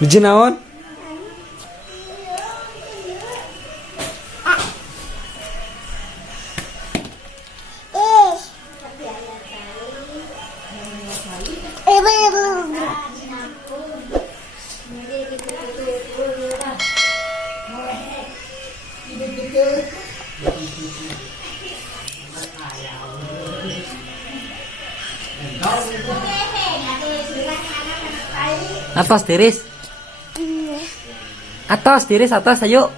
Biji naon? Atas tiris. Atas tiris atas ayo.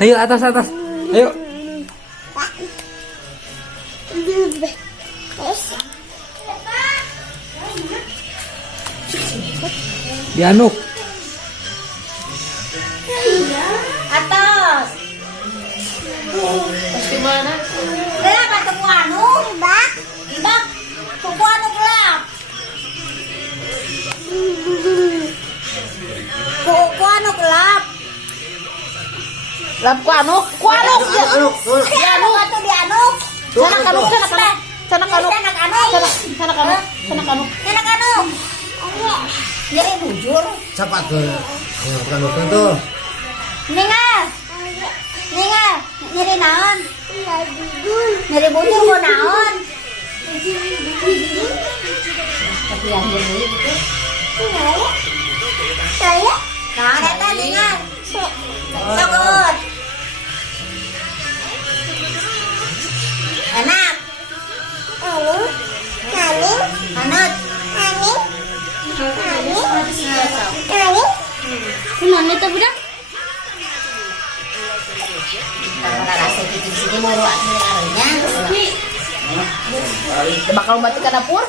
Ayo atas atas. Ayo. Dianuk. Atas. Gimana? Gelap atau kuanu? Ibak. Ibak. Kuanu gelap. Kuanu gelap. Gelap kuanu. Kuanu. Dianuk atau dianuk? Sana kanuk, sana kanuk. Sana kanuk. Sana kanuk. Sana kanuk. Sana kanuk. Sana kanuk. Jadi bujur. Siapa tuh? Kanuk tuh. Ningal. Ningal. Nyeri naon? Nyeri bujur mau naon? Tapi yang ini gitu. Saya. Nah, ada ningal. Sokot. Anak. Anak. Gimana itu budak? Kalau rasa di sini mau ruang ini. Bakal mati ke dapur?